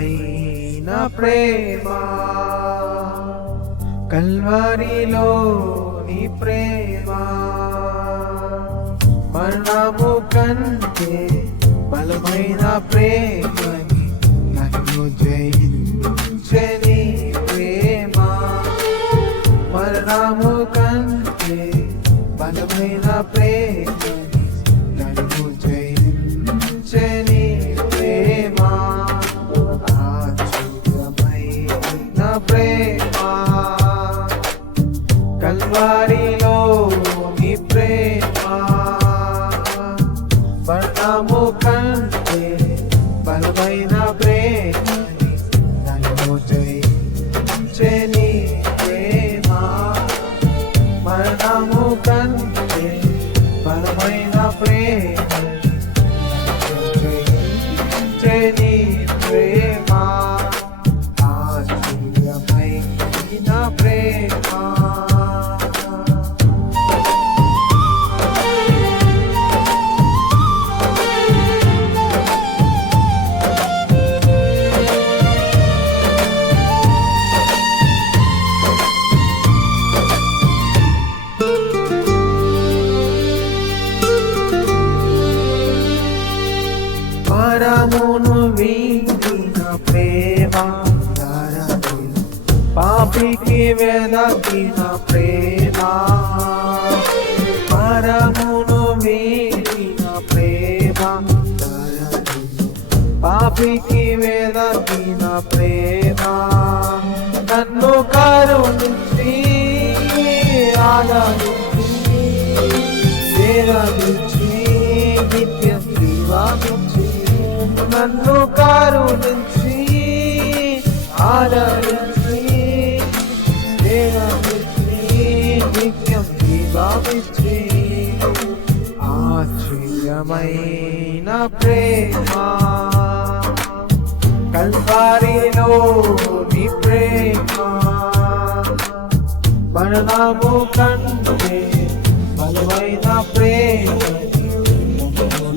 అద్భుతమైన ప్రేమ, కల్వరిలో నీ ప్రేమ మరణము కంటే బలమైన ప్రేమని, నన్ను జయించే నీ ప్రేమ మరణము కంటే బలమైన ప్రేమని, నన్ను జయించే నీ ప్రేమ ఆశ్చర్యమైన ప్రేమ, కల్వరిలో నీ ప్రేమ మరణము కంటే బలమైన ప్రేమని, నన్ను జయించే నీ ప్రేమ మరణము కంటే బలమైన ప్రేమని, జయించే నీ ప్రేమ ఆశ్చర్యమైన ప్రేమ. పరమును వీడిన ప్రేమ, పాపికి వెదకిన ప్రేమ, పరమును వీడిన ప్రేమ, పాపికి వెదకిన ప్రేమ, నన్ను కరుణించి ఆదరించి సేవించి నిత్యం జీవామించి, నన్ను కరుణించి ఆదరించి సేవించి నిత్యం జీవామించి, ఆశ్చర్యమైన ప్రేమ, కల్వరిలో నీ ప్రేమ మరణము కంటే బలమైన ప్రేమని,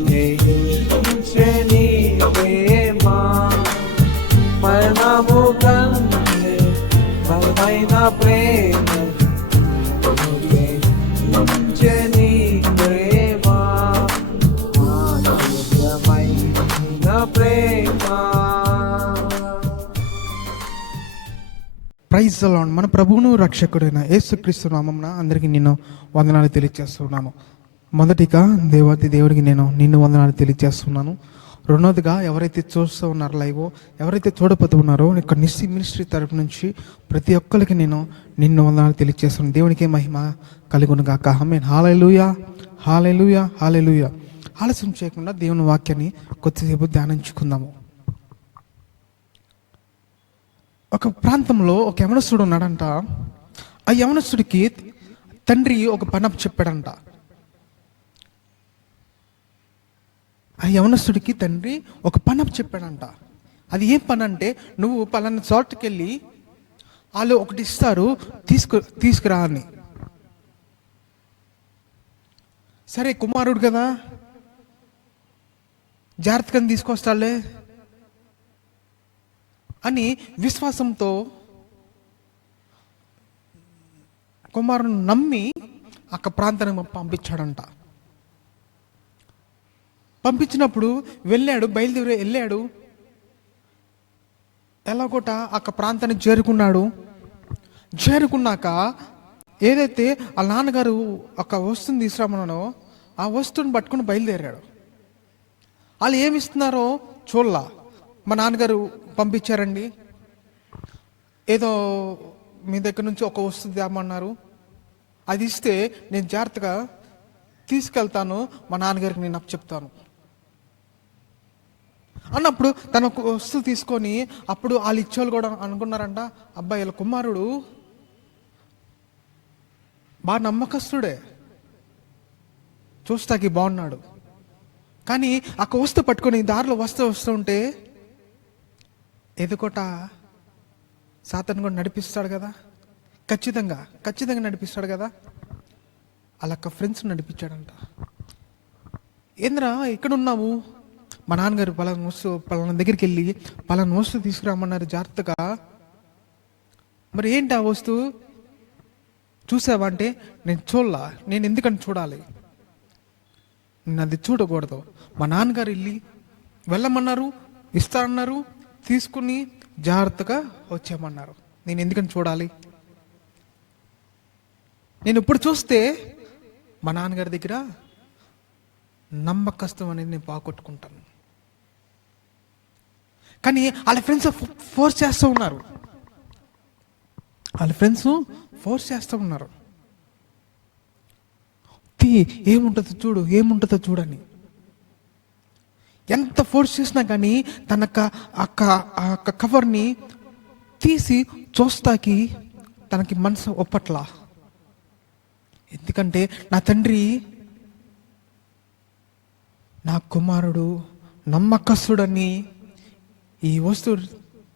జయించే నీ ప్రేమ మరణము కంటే బలమైన ప్రేమని, జయించే నీ ప్రేమ ఆశ్చర్యమైన ప్రేమ. Praise the lord. మన ప్రభువును రక్షకుడైన యేసుక్రీస్తు నామమున అందరికీ నేను వందనాలు తెలియజేస్తున్నాను. మొదటిగా దేవాతి దేవుడికి నేను నిన్ను వందనాలు తెలియజేస్తున్నాను. రెండోదిగా ఎవరైతే చూస్తూ ఉన్నారో లైవ్, ఎవరైతే చూడపోతూ ఉన్నారో ఇక్కడ నిస్సి మినిస్ట్రీ తరపు నుంచి ప్రతి ఒక్కరికి నేను నిన్ను వందనాలు తెలియజేస్తున్నాను. దేవునికే మహిమ కలుగును గాక. ఆమేన్. హల్లెలూయా, హల్లెలూయా, హల్లెలూయా. ఆలస్యం చేయకుండా దేవుని వాక్యాన్ని కొద్దిసేపు ధ్యానించుకుందాము. ఒక ప్రాంతంలో ఒక యవనస్తుడు ఉన్నాడంట. ఆ యవనస్తుడికి తండ్రి ఒక పని చెప్పాడంట. ఆ యవనస్తుడికి తండ్రి ఒక పని చెప్పాడంట. అది ఏం పని అంటే, నువ్వు పలానా చోటుకి వెళ్ళి వాళ్ళు ఒకటి ఇస్తారు, తీసుకురా అని. సరే కుమారుడు కదా, జాగ్రత్తగా తీసుకొస్తాలే అని విశ్వాసంతో కుమారుని నమ్మి ఆ ప్రాంతానికి పంపించాడంట. పంపించినప్పుడు బయలుదేరి వెళ్ళాడు. ఎలాగోట ఆ ప్రాంతానికి చేరుకున్నాక ఏదైతే ఆ నాన్నగారు ఒక వస్తువుని తీసుకురామన్నానో ఆ వస్తువుని పట్టుకుని బయలుదేరాడు. వాళ్ళు ఏమి ఇస్తున్నారో చూడలా. మా నాన్నగారు పంపించారండి, ఏదో మీ దగ్గర నుంచి ఒక వస్తువు తేమన్నారు, అది ఇస్తే నేను జాగ్రత్తగా తీసుకెళ్తాను, మా నాన్నగారికి నేను చెప్తాను అన్నప్పుడు తన వస్తువు తీసుకొని అప్పుడు వాళ్ళు ఇచ్చేవాళ్ళు కూడా అనుకున్నారంట, అబ్బాయి వీళ్ళ కుమారుడు బాగా నమ్మకస్తుడే, చూస్తాకి బాగున్నాడు. కానీ ఆ వస్తువు పట్టుకొని దారిలో వస్తూ ఉంటే ఎదుకోట సాతాను కూడా నడిపిస్తాడు కదా, ఖచ్చితంగా నడిపిస్తాడు కదా. అలా ఫ్రెండ్స్ నడిపించాడంట. ఏంద్రా ఇక్కడ ఉన్నావు, మా నాన్నగారు పలానా దగ్గరికి వెళ్ళి పలానా వస్తువు తీసుకురామన్నారు జాగ్రత్తగా. మరి ఏంటి ఆ వస్తువు చూసావా అంటే, నేను చూడలా. నేను ఎందుకని చూడాలి? నేను అది చూడకూడదు. మా నాన్నగారు వెళ్ళి వెళ్ళమన్నారు, ఇస్తానన్నారు, తీసుకుని జాగ్రత్తగా వచ్చామన్నారు. నేను ఎందుకని చూడాలి? నేను ఇప్పుడు చూస్తే మా నాన్నగారి దగ్గర నమ్మకస్తం అనేది నేను బాగొట్టుకుంటాను. కానీ వాళ్ళ ఫ్రెండ్స్ ఫోర్స్ చేస్తూ ఉన్నారు. ఏముంటుందో చూడు, ఏముంటుందో చూడని. ఎంత ఫోర్స్ చేసినా కానీ తన కవర్ని తీసి చూస్తాకి తనకి మనసు ఒప్పట్లా. ఎందుకంటే నా తండ్రి, నా కుమారుడు నమ్మకస్తుడని ఈ వస్తువు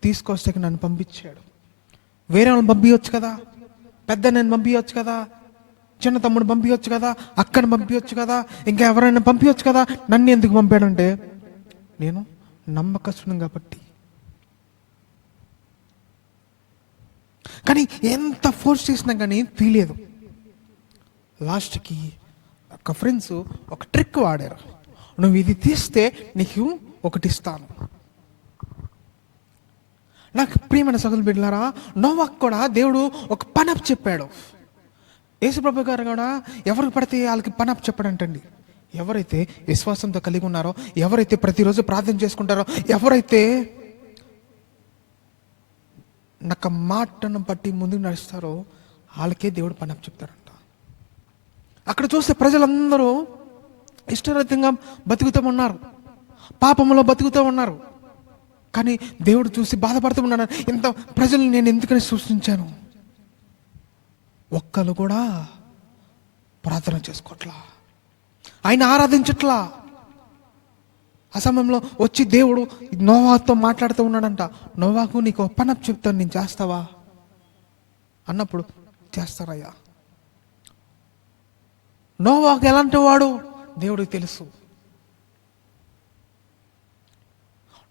తీసుకొస్తాకి నన్ను పంపించాడు. వేరే వాళ్ళని పంపించవచ్చు కదా, పెద్ద నేను పంపించవచ్చు కదా, చిన్న తమ్ముడు పంపించవచ్చు కదా, అక్కని పంపించవచ్చు కదా, ఇంకా ఎవరైనా పంపించవచ్చు కదా. నన్ను ఎందుకు పంపాడంటే నేను నమ్మకస్తుడు కాబట్టి. కానీ ఎంత ఫోర్స్ చేసినా కానీ తెలియదు. లాస్ట్కి ఒక ఫ్రెండ్స్ ఒక ట్రిక్ వాడారు. నువ్వు ఇది తీస్తే నీకు ఒకటి ఇస్తాను. నాకు ప్రియమైన సగలు బిడ్డలారా, నోవాకు కూడా దేవుడు ఒక పనప్ చెప్పాడు. యేసుప్రభు గారు కూడా ఎవరికి పడితే వాళ్ళకి పనప్ చెప్పడంటండి. ఎవరైతే విశ్వాసంతో కలిగి ఉన్నారో, ఎవరైతే ప్రతిరోజు ప్రార్థన చేసుకుంటారో, ఎవరైతే నాకు మాటను బట్టి ముందుకు నడుస్తారో వాళ్ళకే దేవుడు పనప్ చెప్తారంట. అక్కడ చూస్తే ప్రజలందరూ ఇష్టరహితంగా బతుకుతూ ఉన్నారు, పాపంలో బతుకుతూ ఉన్నారు. కానీ దేవుడు చూసి బాధపడుతూ ఉన్నాడు. ఇంత ప్రజల్ని నేను ఎందుకని సృష్టించాను? ఒక్కరు కూడా ప్రార్థన చేసుకోవట్లా, ఆయన ఆరాధించట్లా. ఆ సమయంలో వచ్చి దేవుడు నోవాతో మాట్లాడుతూ ఉన్నాడంట. నోవాకు నీకు పనప్ చెప్తాను, నేను చేస్తావా అన్నప్పుడు, చేస్తారయ్యా. నోవాకు ఎలాంటి వాడు దేవుడికి తెలుసు.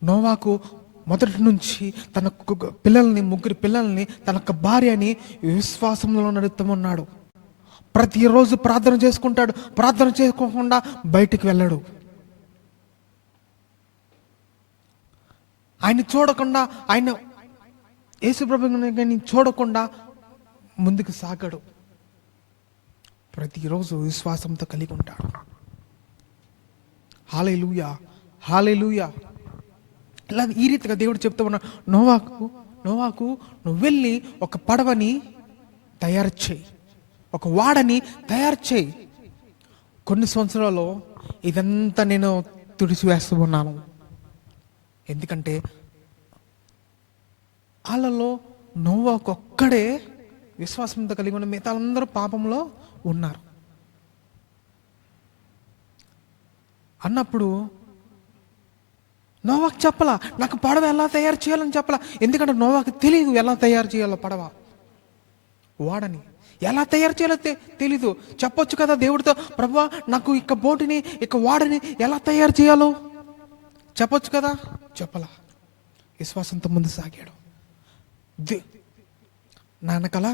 నోవాకు మొదటి నుంచి తన ముగ్గురు పిల్లల్ని తన భార్యని విశ్వాసంలో నడుపుతున్నాడు. ప్రతిరోజు ప్రార్థన చేసుకుంటాడు, ప్రార్థన చేసుకోకుండా బయటికి వెళ్ళాడు. ఆయన చూడకుండా, ఆయన యేసుప్రభుని చూడకుండా ముందుకు సాగాడు. ప్రతిరోజు విశ్వాసంతో కలిగి ఉంటాడు. హల్లెలూయా, హల్లెలూయా. ఇలా ఈ రీతిగా దేవుడు చెప్తూ ఉన్నాడు, నోవాకు నువ్వు వెళ్ళి ఒక పడవని తయారు చేయి, ఒక వాడని తయారు చేయి. కొన్ని సంవత్సరాలు ఇదంతా నేను తుడిచివేస్తూ ఉన్నాను. ఎందుకంటే వాళ్ళలో నోవాకు ఒక్కడే విశ్వాసంతో కలిగి ఉన్న, మిగతా అందరూ పాపంలో ఉన్నారు అన్నప్పుడు నోవాకు చెప్పలా, నాకు పడవ ఎలా తయారు చేయాలని చెప్పలా. ఎందుకంటే నోవాకు తెలియదు ఎలా తయారు చేయాలో పడవ, వాడని ఎలా తయారు చేయాలో తెలీదు. చెప్పొచ్చు కదా దేవుడితో, ప్రభువా నాకు ఇక బోటుని ఇక వాడని ఎలా తయారు చేయాలో చెప్పొచ్చు కదా, చెప్పలా. విశ్వాసంతో ముందు సాగాడు. నాన్నకలా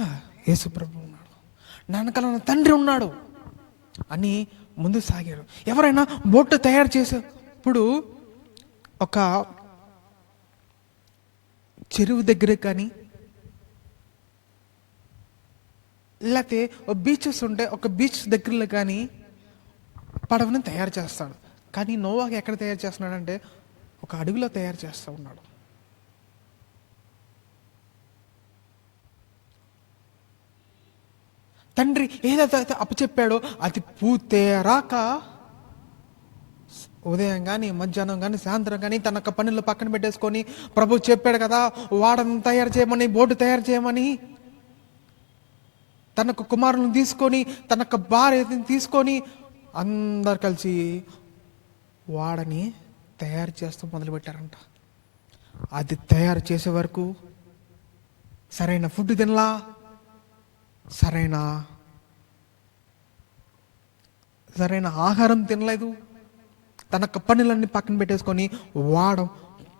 యేసుప్రభు ఉన్నాడు, నాన్నకలా నా తండ్రి ఉన్నాడు అని ముందు సాగాడు. ఎవరైనా బోట్ తయారు చేసేప్పుడు ఒక చెరువు దగ్గర కానీ, లేకపోతే ఒక బీచెస్ ఉంటే ఒక బీచ్ దగ్గరలో కానీ పడవని తయారు చేస్తాడు. కానీ నోవాకు ఎక్కడ తయారు చేస్తున్నాడంటే ఒక అడవిలో తయారు చేస్తూ ఉన్నాడు. తండ్రి ఏదైతే అప్పచెప్పాడో అది పూర్తేరాక ఉదయం కానీ, మధ్యాహ్నం కానీ, సాయంత్రం కానీ తన పనులు పక్కన పెట్టేసుకొని, ప్రభు చెప్పాడు కదా వాడని తయారు చేయమని, బోటు తయారు చేయమని, తనకు కుమారులను తీసుకొని, తనకు భార్యని తీసుకొని అందరు కలిసి వాడని తయారు చేస్తూ మొదలుపెట్టారంట. అది తయారు చేసే వరకు సరైన ఫుడ్ తినలా, సరైన ఆహారం తినలేదు, తన పనులన్నీ పక్కన పెట్టేసుకొని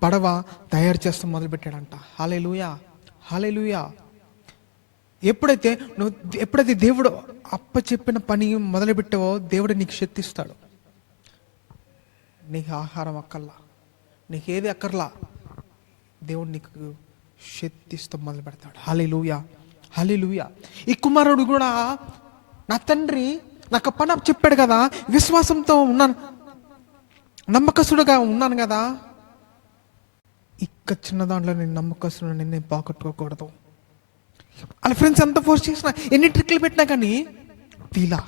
పడవ తయారు చేస్తాం మొదలుపెట్టాడంట. హల్లెలూయా, హల్లెలూయా. ఎప్పుడైతే దేవుడు చెప్పిన పని మొదలుపెట్టావో దేవుడు నీకు శక్తి ఇస్తాడు. నీకు ఆహారం అక్కర్లా, నీకు ఏది అక్కర్లా, దేవుడు నీకు శక్తి ఇస్తాం మొదలు పెడతాడు. హల్లెలూయా, హల్లెలూయా. ఈ కుమారుడు కూడా నా తండ్రి నాకు పని చెప్పాడు కదా, విశ్వాసంతో ఉన్నాను, నమ్మకస్తుడుగా ఉన్నాను కదా, చిన్న దాంట్లో నేను నమ్మకస్తుడు, నేను పోగొట్టుకోకూడదు. వాళ్ళ ఫ్రెండ్స్ ఎంత ఫోర్స్ చేసినా, ఎన్ని ట్రిక్లు పెట్టినా కానీ తీలా.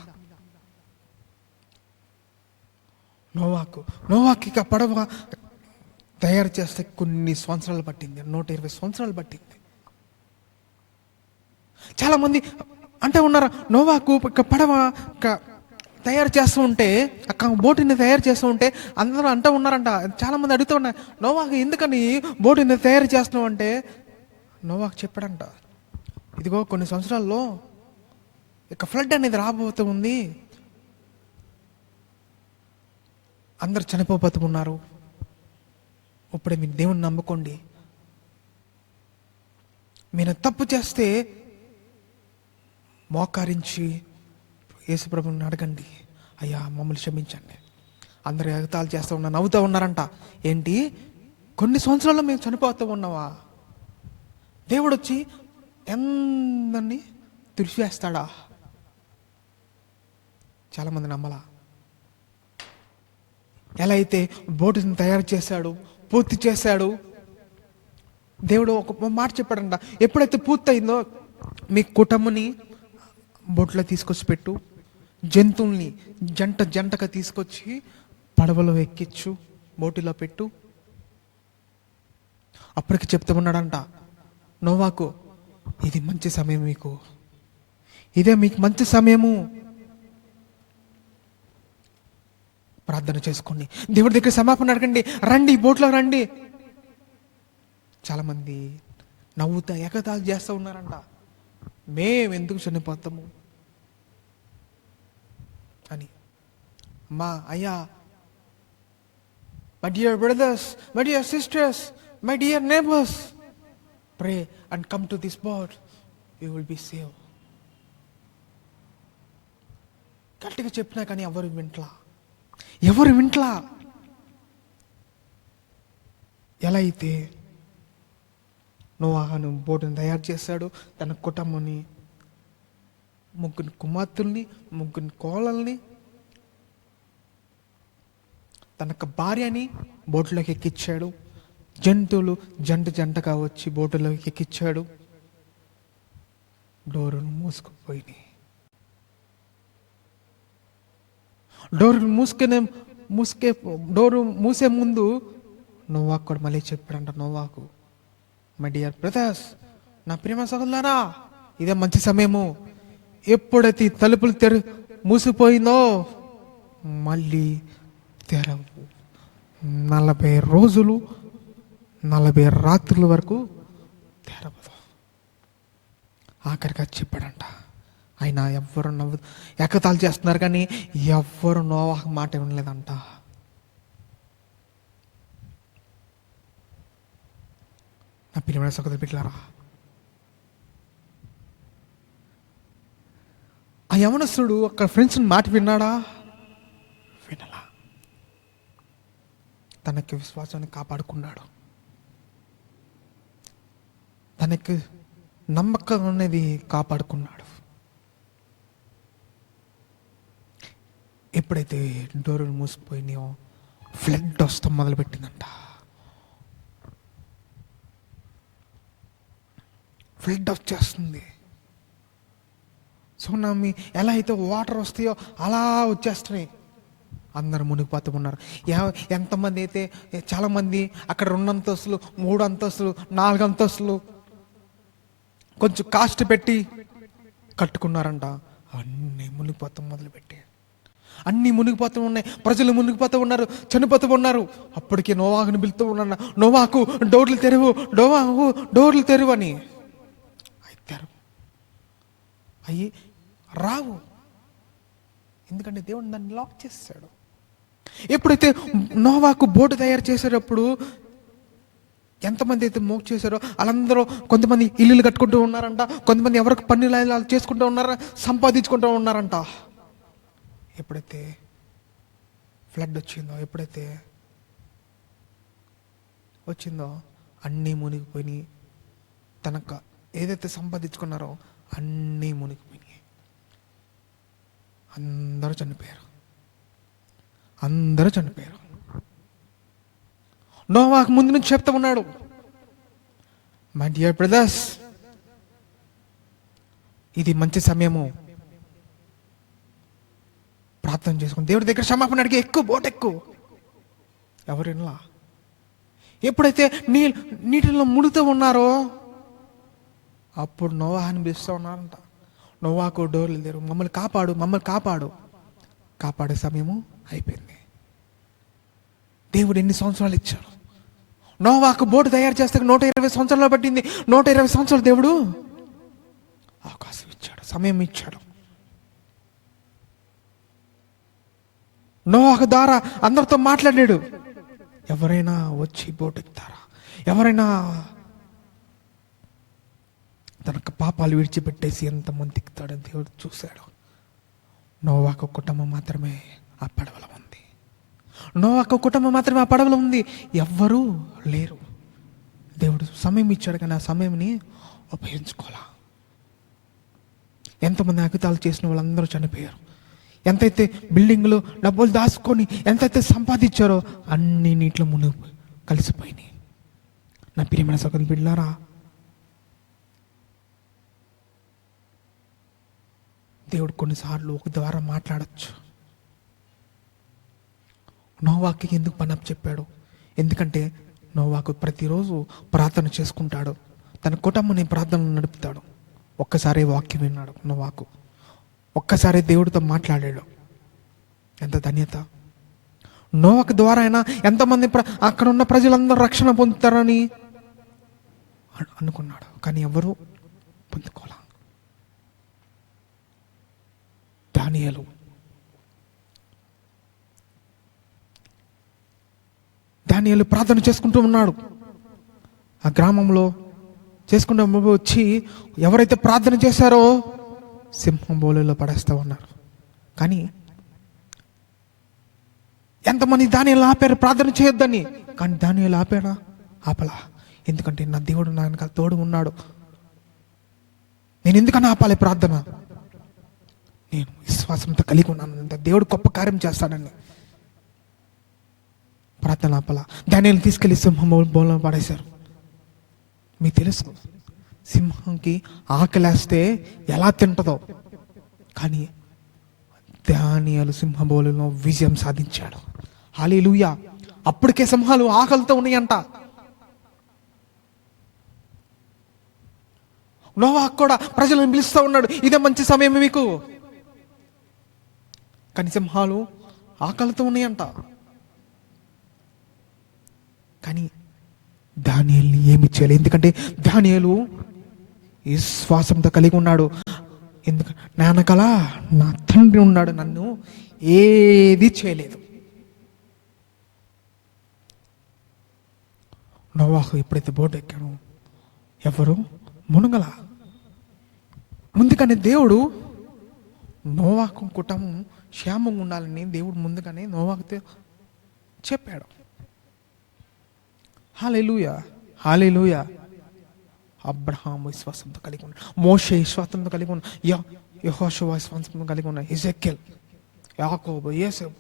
నోవాకి ఇక పడవ తయారు చేస్తే కొన్ని సంవత్సరాలు పట్టింది, 120 సంవత్సరాలు పట్టింది. చాలా మంది అంటే ఉన్నారు, నోవాకు ఇక పడవ తయారు చేస్తూ ఉంటే, బోటుని తయారు చేస్తూ ఉంటే అందరూ అంటూ ఉన్నారంట. చాలా మంది అడుగుతూ ఉన్నారు, నోవాకు ఎందుకని బోటుని తయారు చేస్తున్నావు అంటే, నోవాకు చెప్పాడంట, ఇదిగో కొన్ని సంవత్సరాల్లో ఇక ఫ్లడ్ అనేది రాబోతూ ఉంది, అందరు చనిపోతూ ఉన్నారు, ఇప్పుడే మీరు దేవుని నమ్ముకోండి, మీరు తప్పు చేస్తే మోకారించి యేసుప్రభుని అడగండి, అయ్యా మమ్మల్ని క్షమించండి. అందరు ఎగతాళి చేస్తూ ఉన్నారు, నవ్వుతూ ఉన్నారంట. ఏంటి, కొన్ని సంవత్సరాల్లో మేము చనిపోతూ ఉన్నావా? దేవుడు వచ్చి ఎందరిని తుడిచివేస్తాడా? చాలామంది నమ్మలా. ఎలా అయితే బోటుని తయారు చేశాడు, పూర్తి చేశాడు, దేవుడు ఒక మాట చెప్పాడంట, ఎప్పుడైతే పూర్తయిందో మీ కుటుంబని బోట్లో తీసుకొచ్చి పెట్టు, జంతువుల్ని జంటగా తీసుకొచ్చి పడవలో ఎక్కించు, బోటులో పెట్టు. అప్పటికి చెప్తూ ఉన్నాడంట నోవాకు, ఇది మంచి సమయం, ఇదే మీకు మంచి సమయము, ప్రార్థన చేసుకోండి, దేవుడి దగ్గర క్షమాపణ అడగండి, రండి బోట్లో రండి. చాలా మంది నవ్వుతా ఎగతాళి చేస్తూ ఉన్నారంట, మేము ఎందుకు చనిపోతాము అని. అమ్మా, అయ్యా, my dear brothers, my dear sisters, my dear neighbours, pray and come to this boat, you will be saved. గట్టిగా చెప్పినా కానీ ఎవరు వింట్లా. ఎలా అయితే నోవాహు బోటుని తయారు చేశాడు, తన కుటుంబాన్ని, 3 కుమార్తెల్ని, 3 కోడల్ని, తనకు భార్యని బోటులోకి ఎక్కించాడు, జంతువులు జంటగా వచ్చి బోటులోకి ఎక్కించాడు. డోరును మూసుకుపోయినాయి. డోరు మూసే ముందు నోవాకు కూడా మళ్ళీ చెప్పాడంట, నోవాకు, మై డియర్ బ్రదర్స్, నా ప్రేమ సహోదరులారా, ఇదే మంచి సమయము, ఎప్పుడైతే తలుపులు మూసిపోయిందో మళ్ళీ తెరవు. 40 రోజులు 40 రాత్రుల వరకు తెరవదు. ఆఖరిగా చెప్పాడంట. ఆయన ఎవ్వరు ఎగతాళి చేస్తున్నారు కానీ ఎవ్వరు నోవాహు మాట వినలేదంట. నా ప్రియమైన సహోదరు బిడ్డలారా, ఆ యవనస్తుడు అక్కడ ఫ్రెండ్స్ మాట విన్నాడా? వినలా. తనకి విశ్వాసాన్ని కాపాడుకున్నాడు, తనకి నమ్మకం అనేది కాపాడుకున్నాడు. ఎప్పుడైతే డోర్లు మూసిపోయినాయో ఫ్లడ్ వస్తాం మొదలుపెట్టిందంట. ఫ్లడ్ వచ్చేస్తుంది. సునామీ ఎలా అయితే వాటర్ వస్తాయో అలా వచ్చేస్తున్నాయి. అందరు మునిగిపోతూ ఉన్నారు. ఎంతమంది అయితే, చాలామంది అక్కడ 2 అంతస్తులు, 3 అంతస్తులు, 4 అంతస్తులు కొంచెం కాస్ట్ పెట్టి కట్టుకున్నారంట. అన్నీ మునిగిపోతూ మొదలుపెట్టి అన్నీ మునిగిపోతూ ఉన్నాయి. ప్రజలు మునిగిపోతూ ఉన్నారు, చనిపోతూ ఉన్నారు. అప్పటికే నోవాహుని పిలుతూ ఉన్నా, నోవాహు డోర్లు తెరువు, నోవాహు డోర్లు తెరువు అని. అయ్యి రావు, ఎందుకంటే దేవుడు దాన్ని లాక్ చేస్తాడు. ఎప్పుడైతే నోవాకు బోటు తయారు చేసేటప్పుడు ఎంతమంది అయితే మోక్ చేశారో వాళ్ళందరూ కొంతమంది ఇల్లులు కట్టుకుంటూ ఉన్నారంట, కొంతమంది ఎవరికి పన్నులు చేసుకుంటూ ఉన్నారా, సంపాదించుకుంటూ ఉన్నారంట. ఎప్పుడైతే ఫ్లడ్ ఎప్పుడైతే వచ్చిందో అన్నీ మునిగిపోయి తనకు ఏదైతే సంపాదించుకున్నారో అన్నీ మునిగిపోయినాయి. అందరూ చనిపోయారు. నోవాకు ముందు నుంచి చెప్తా ఉన్నాడు, మై డియర్ బ్రదర్స్, ఇది మంచి సమయము, ప్రార్థన చేసుకుని దేవుడి దగ్గర క్షమాపణ అడిగి బోట్ ఎక్కువ. ఎవరిలా ఎప్పుడైతే నీటిలో ముడుతూ ఉన్నారో అప్పుడు నోవాహుని పిలుస్తూ ఉన్నారంట. నోవాకు డోర్లు లేరు, మమ్మల్ని కాపాడు. కాపాడే సమయము అయిపోయింది. దేవుడు ఎన్ని సంవత్సరాలు ఇచ్చాడు? నోవాకు బోటు తయారు చేస్తే 120 సంవత్సరాలు పట్టింది. 120 సంవత్సరాలు దేవుడు అవకాశం ఇచ్చాడు, సమయం ఇచ్చాడు. నోవాకు ద్వారా అందరితో మాట్లాడాడు. ఎవరైనా వచ్చి బోటు ఎక్కుతారా? ఎవరైనా తనకు పాపాలు విడిచిపెట్టేసి ఎంతమంది ఎక్కుతాడని దేవుడు చూశాడు. నోవాకు కుటుంబం మాత్రమే ఆ పడవలో ఉంది. ఎవ్వరూ లేరు. దేవుడు సమయం ఇచ్చాడు, కానీ ఆ సమయంని ఉపయోగించుకోవాలా. ఎంతమంది అగతాలు చేసిన వాళ్ళందరూ చనిపోయారు. ఎంతైతే బిల్డింగ్లు డబ్బులు దాచుకొని ఎంతైతే సంపాదించారో అన్ని నీటిలో మునిగి కలిసిపోయినాయి. నా ప్రియమైన సగం బిడ్డలారా, దేవుడు కొన్నిసార్లు ఒక ద్వారా మాట్లాడచ్చు. నోవాకి ఎందుకు పని చెప్పాడు? ఎందుకంటే నోవాకు ప్రతిరోజు ప్రార్థన చేసుకుంటాడు, తన కుటుంబాన్ని ప్రార్థనలు నడుపుతాడు. ఒక్కసారి వాక్యం విన్నాడు నోవాకు, ఒక్కసారి దేవుడితో మాట్లాడాడు. ఎంత ధన్యత! నోవాకు ద్వారా అయినా ఎంతమంది అక్కడ ఉన్న ప్రజలందరూ రక్షణ పొందుతారని అనుకున్నాడు, కానీ ఎవరు పొందుకోలే. దానియేలు ప్రార్థన చేసుకుంటూ ఉన్నాడు. ఆ గ్రామంలో చేసుకుంటూ వచ్చి ఎవరైతే ప్రార్థన చేశారో సింహం బోలులో పడేస్తూ ఉన్నారు. కానీ ఎంతమంది దానియేలు ఆపారు ప్రార్థన చేయొద్దని, కానీ దానియేలు ఆపలా. ఎందుకంటే నా దేవుడు నా వెనకాల తోడు ఉన్నాడు. నేను ఎందుకన్నా ఆపాలి ప్రార్థన? నేను విశ్వాసంతో కలిగి ఉన్నాను, దేవుడు గొప్ప కార్యం చేస్తాడని ప్రార్థన ఆపలా. దానియేలు తీసుకెళ్లి సింహం బోలులో పడేశారు. మీకు తెలుసు, సింహంకి ఆకలేస్తే ఎలా తింటదో, కానీ దానియేలు సింహబోలులో విజయం సాధించాడు. హల్లెలూయా! అప్పటికే సింహాలు ఆకలితో ఉన్నాయంట. నోవాహు కూడా ప్రజలను పిలుస్తూ ఉన్నాడు, ఇదే మంచి సమయం మీకు. కానీ సింహాలు ఆకలితో ఉన్నాయంట. కానీ దానియేలుని ఏమి చేయాలి? ఎందుకంటే దానియేలు విశ్వాసంతో కలిగి ఉన్నాడు. ఎందుకంటే నా వెనకాల నా తండ్రి ఉన్నాడు, నన్ను ఏది చేయలేదు. నోవాహు ఎప్పుడైతే బోట్ ఎక్కాను ఎవరు మునగల. ముందుగానే దేవుడు నోవాహు కుటుంబం క్షేమంగా ఉండాలని దేవుడు ముందుగానే నోవాహుతో చెప్పాడు. హల్లెలూయా, హల్లెలూయా. అబ్రహాం విశ్వాసంతో కలిగి ఉన్నాడు, మోషే విశ్వాసంతో కలిగి ఉన్నాడు, యెహోషువ విశ్వాసంతో కలిగి ఉన్నాడు, ఎజెకియల్, యాకోబు, యోసేపు.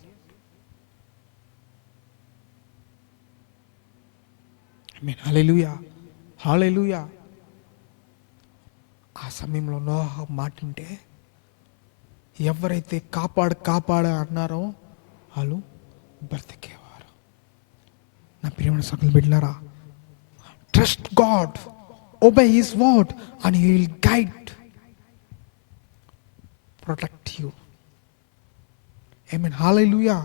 ఆమేన్. హల్లెలూయా, హల్లెలూయా. ఆ సమయంలో నోవాహు మాటింటే ఎవరైతే కాపాడు అన్నారో వాళ్ళు బ్రతికేవారు. నా ప్రియమైన సకల బిడ్డలారా, trust God, obey his word and he will guide, protect you. Amen. Hallelujah,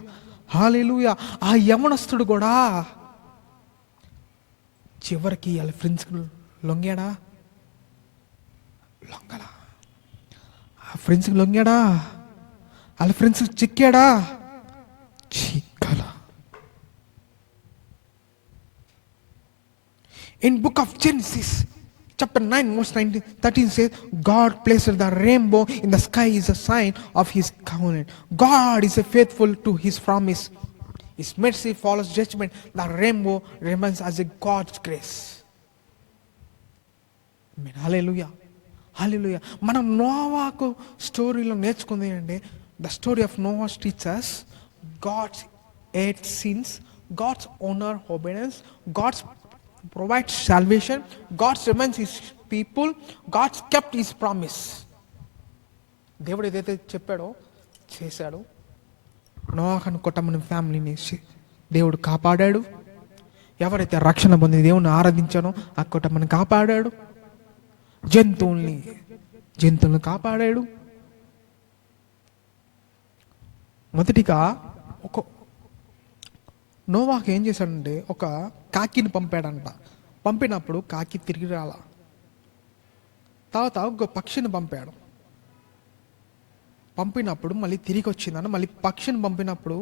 hallelujah. ఆ యవనస్తుడు కూడా చివరికి వాళ్ళ ఫ్రెండ్స్కి లొంగాడా? లొంగలా. ఆ ఫ్రెండ్స్కి లొంగాడా? వాళ్ళ ఫ్రెండ్స్కి చిక్కాడా? చిక్కలా. In book of Genesis, chapter 9, verse 19, 13 says, God placed the rainbow in the sky is a sign of his covenant. God is faithful to his promise. His mercy follows judgment. The rainbow remains as a God's grace. Amen. Hallelujah. Hallelujah. మనం నోవాకు స్టోరీలో నేర్చుకుంది ఏంటంటే, the story of Noah teaches God's 8 sins, God's honor obedience, God's provides salvation, God's remains his people, God's kept his promise. దేవుడు ఏదైతే చెప్పాడో చేశాడు. నోవాహు కుటుంబం ఫ్యామిలీని దేవుడు కాపాడాడు. ఎవరైతే రక్షణ పొంది దేవుని ఆరాధించానో ఆ కుటుంబాన్ని కాపాడాడు. జంతువుల్ని కాపాడాడు. మొదటిగా నోవాహు ఏం చేశాడంటే ఒక కాకిని పంపాడంట. పంపినప్పుడు కాకి తిరిగి రాల. తర్వాత ఒక పక్షిని పంపాడు. పంపినప్పుడు మళ్ళీ తిరిగి వచ్చిందని. మళ్ళీ పక్షిని పంపినప్పుడు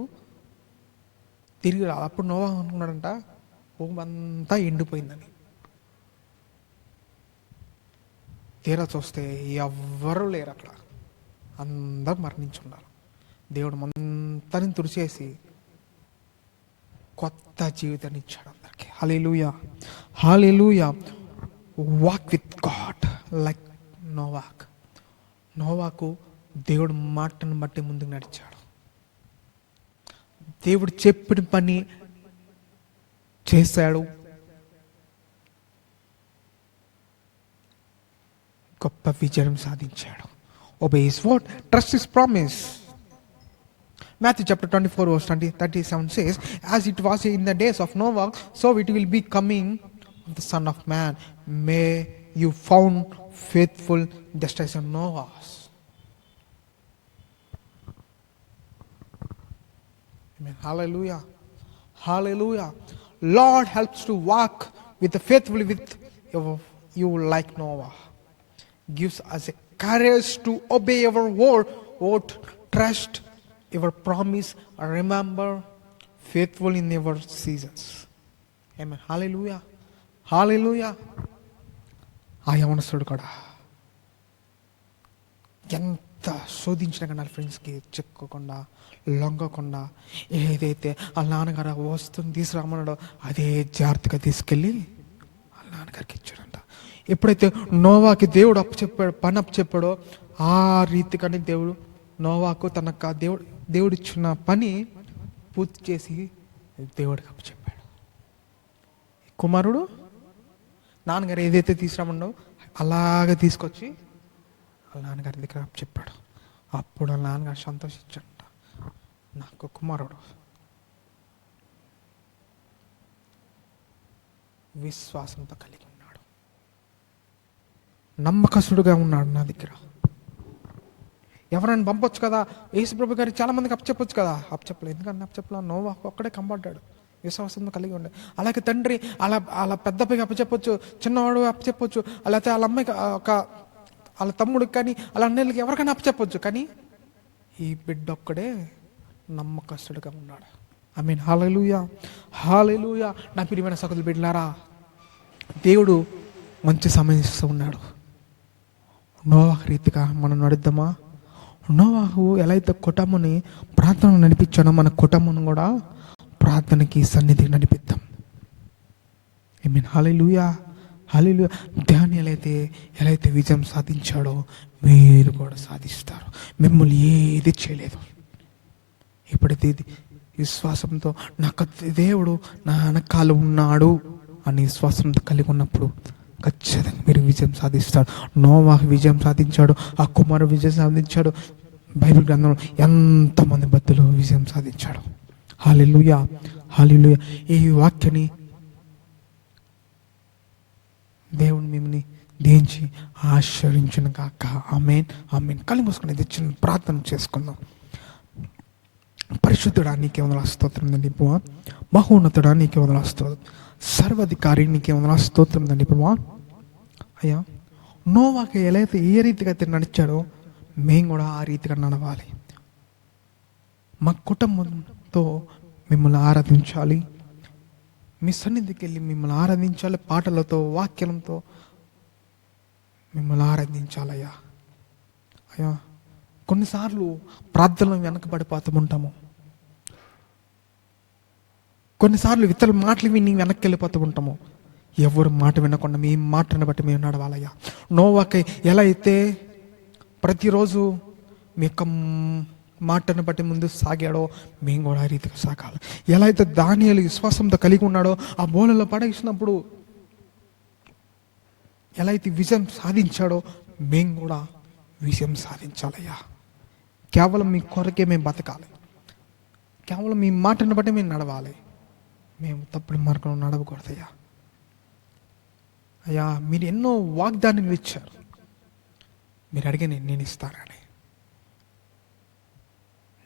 తిరిగి రాల. అప్పుడు నోవాహు అనుకున్నాడంట భూమి అంతా ఎండిపోయిందని. తీరా చూస్తే ఎవ్వరూ లేరు అక్కడ, అందరూ మరణించున్నారు. దేవుడు అంతని తుడిచేసి కొత్త జీవితాన్ని ఇచ్చాడు అందరికి. హల్లెలూయా, హల్లెలూయా. వాక్ విత్ గాడ్ లైక్ నోవాకు దేవుడు మాటను బట్టి ముందుకు నడిచాడు. దేవుడు చెప్పిన పని చేశాడు. గొప్ప విజయం సాధించాడు. Obey his word, trust his promise. Matthew chapter 24 verse 37 says, as it was in the days of Noah, so it will be coming of the Son of Man. May you found faithful just as Noah was. Amen. Hallelujah. Hallelujah. Lord helps to walk with the faithfully with you like Noah. Gives us a courage to obey our word, trust your promise, remember faithful in your seasons. Amen. Hallelujah. Hallelujah. ఆ యవనస్తుడు కూడా ఎంత శోధించినా కానీ వాళ్ళ ఫ్రెండ్స్కి చెక్కకుండా లొంగకుండా ఏదైతే వాళ్ళ నాన్నగారు వస్తువుని తీసుకురామన్నాడో అదే జాగ్రత్తగా తీసుకెళ్ళి వాళ్ళ నాన్నగారికి ఇచ్చాడంట. ఎప్పుడైతే నోవాకి దేవుడు పని చెప్పాడో ఆ రీతిగానే దేవుడు నోవాకు తనకు దేవుడు ఇచ్చిన పని పూర్తి చేసి దేవుడికి అప్పచెప్పాడు. కుమారుడు నాన్నగారు ఏదైతే తీసుకురామన్నాడో అలాగే తీసుకొచ్చి వాళ్ళ నాన్నగారి దగ్గర అప్పచెప్పాడు. అప్పుడు వాళ్ళ నాన్నగారు సంతోషించంట, నాకు కుమారుడు విశ్వాసంతో కలిగి ఉన్నాడు, నమ్మకస్తుడుగా ఉన్నాడు నా దగ్గర. ఎవరైనా పంపొచ్చు కదా, యేసుప్రభు గారికి చాలా మందికి అప్పచెప్పొచ్చు కదా, అప్పచెప్పలేదు. ఎందుకంటే అప్పచెప్పలా నోవాహు ఒక్కడే కంపడ్డాడు, విశ్వాసంతో కలిగి ఉండే. అలాగే తండ్రి అలా పెద్దపైకి అప్పచెప్పొచ్చు, చిన్నవాడు అప్పచెప్పొచ్చు, అలాగే వాళ్ళ అమ్మాయికి వాళ్ళ తమ్ముడికి కానీ వాళ్ళ అన్నయ్యలకి ఎవరికైనా అప్పచెప్పొచ్చు. కానీ ఈ బిడ్డ ఒక్కడే నమ్మకస్తుడుగా ఉన్నాడు. ఐ మీన్ హల్లెలూయా, హల్లెలూయా. నా ప్రియమైన సహోదరులు బిడ్డలారా, దేవుడు మంచి సమయం ఇస్తూ ఉన్నాడు. నోవాహు రీతిగా మనం నడుద్దామా? నోవాహు ఎలా అయితే కుటుంబాన్ని ప్రార్థన నడిపించాడో మన కుటుంబం కూడా ప్రార్థనకి సన్నిధికి నడిపిద్దాం. ఐ మీన్ హల్లెలూయా, హల్లెలూయా. దానియేలు ఎలా అయితే విజయం సాధించాడో మీరు కూడా సాధిస్తారు. మిమ్మల్ని ఏది చేయలేదు. ఎప్పుడైతే విశ్వాసంతో నాకు దేవుడు నా వెనకాల ఉన్నాడు అని విశ్వాసంతో కలిగి ఉన్నప్పుడు ఖచ్చితంగా మీరు విజయం సాధిస్తారు. నోవాహు విజయం సాధించాడు, ఆ కుమారుడు విజయం సాధించాడు. బైబిల్ గ్రంథంలో ఎంతమంది భక్తులు విజయం సాధించాడు. హల్లెలూయా, హల్లెలూయా. ఈ వాక్యాన్ని దేవుడు మిమ్మల్ని దీంచి ఆశ్రయించును గాక. ఆమేన్, ఆమేన్. కళ్ళు మూసుకొని చిన్న ప్రార్థన చేసుకుందాం. పరిశుద్ధుడా నీకే వందనాలు స్తోత్రం తండ్రి ప్రభువా. మహోన్నతుడా నీకే వందనాలు స్తోత్రం. సర్వాధికారి నీకే వందనాలు స్తోత్రం తండ్రి ప్రభువా. అయ్యా, నోవాహు ఎలా అయితే ఏ రీతిగా అయితే నడిచాడో మేము కూడా ఆ రీతిగా నడవాలి. మా కుటుంబంతో మిమ్మల్ని ఆరాధించాలి, మీ సన్నిధికి వెళ్ళి మిమ్మల్ని ఆరాధించాలి, పాటలతో, వాక్యంతో మిమ్మల్ని ఆరాధించాలయ్యా. అయ్యా, కొన్నిసార్లు ప్రార్థనలు వెనకబడిపోతూ ఉంటాము. కొన్నిసార్లు ఇతరుల మాటలు విని వెనక్కి వెళ్ళిపోతూ ఉంటాము. ఎవరు మాట వినకుండా మీ మాటను బట్టి మేము నడవాలయ్యా. నోవాకై ఎలా అయితే ప్రతిరోజు మీ యొక్క మాటను బట్టి ముందు సాగాడో మేము కూడా ఆ రీతిగా సాగాలి. ఎలా అయితే దానియేలు విశ్వాసంతో కలిగి ఉన్నాడో, ఆ బోలలో పడేసినప్పుడు ఎలా అయితే విజయం సాధించాడో మేము కూడా విజయం సాధించాలయ్యా. కేవలం మీ కొరకే మేము బతకాలి, కేవలం మీ మాటను బట్టి మేము నడవాలి. మేము తప్పుడు మార్గంలో నడవకూడదయ్యా. అయ్యా, మీరు ఎన్నో వాగ్దానాలు ఇచ్చారు. మీరు అడిగే నేను ఇస్తానని,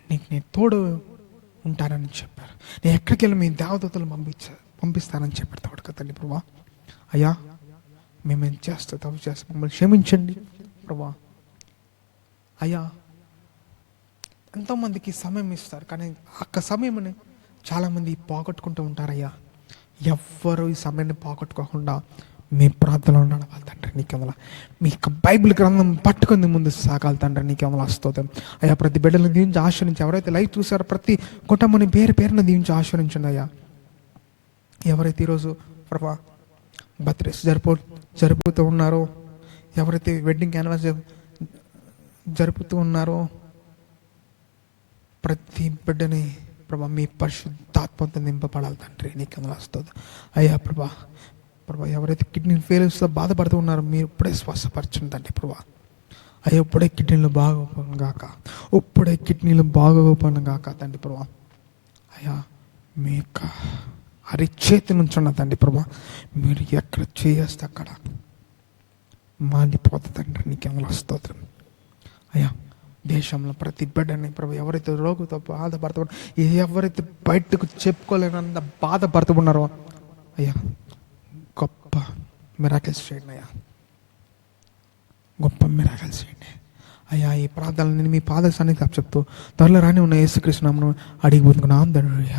నీకు నేను తోడు ఉంటానని చెప్పారు. నేను ఎక్కడికి వెళ్ళి మీ దేవదూతలు పంపిస్తానని చెప్పారు తోడు కదండి ప్రభా. అయ్యా, మేమేం చేస్తా తప్పు చేస్తాం, మమ్మల్ని క్షమించండి ప్రభా. అయ్యా, ఎంతోమందికి సమయం ఇస్తారు, కానీ ఆ సమయంని చాలామంది పోగొట్టుకుంటూ ఉంటారయ్యా. ఎవ్వరూ ఈ సమయాన్ని పోగొట్టుకోకుండా మీ ప్రార్థనలో నడవాలి తండ్రి. నీకేమలా మీ యొక్క బైబిల్ గ్రంథం పట్టుకొని ముందు సాగాలి తండ్రి. నీకేమలా స్తోత్రం అయ్యా. ప్రతి బిడ్డలను దీవించి ఆశ్రయించి, ఎవరైతే లైవ్ చూసారో ప్రతి కుటుంబాన్ని పేరున దీవించి ఆశ్రయించండి అయ్యా. ఎవరైతే ఈరోజు ప్రభా బర్త్డేస్ జరుపుతూ ఉన్నారో, ఎవరైతే వెడ్డింగ్ యానివర్సరీ జరుపుతూ ఉన్నారో, ప్రతి బిడ్డని ప్రభా మీ పరిశుద్ధాత్మతో నింపబడాలి తండ్రి. నీకేమలా స్తోత్రం అయ్యా. ప్రభా ఎవరైతే కిడ్నీ ఫెయిల్యూర్స్తో బాధపడుతూ ఉన్నారో మీరు ఇప్పుడే స్వస్థపరచండి తండ్రి ప్రభా. అయ్యా, ఇప్పుడే కిడ్నీలు బాగోపను గాక, ఇప్పుడే కిడ్నీలు బాగోపను గాక తండ్రి ప్రభా. అయ్యా, మీ యొక్క అరిచేతి నుంచి ఉన్న తండ్రి ప్రభా, మీరు ఎక్కడ చేస్తే అక్కడ మాండిపోతుంది తండ్రి. నీకేమలా స్తోత్రం అయ్యా. దేశంలో ప్రతి బిడ్డని ప్రభు ఎవరైతే రోగుతో బాధపడుతూ, ఎవరైతే బయటకు చెప్పుకోలేనంత బాధపడుతూ ఉన్నారో అయ్యా, గొప్ప మిరాకిల్స్ చేయండి అయ్యా, గొప్ప మిరాకిల్స్ చేయండి అయ్యా. ఈ ప్రార్థనలు నేను మీ పాద సన్నిధికి చెప్తూ త్వరలో రాని ఉన్న యేసుకృష్ణ నామమున అడిగి పొందుకున్నాం తండ్రి.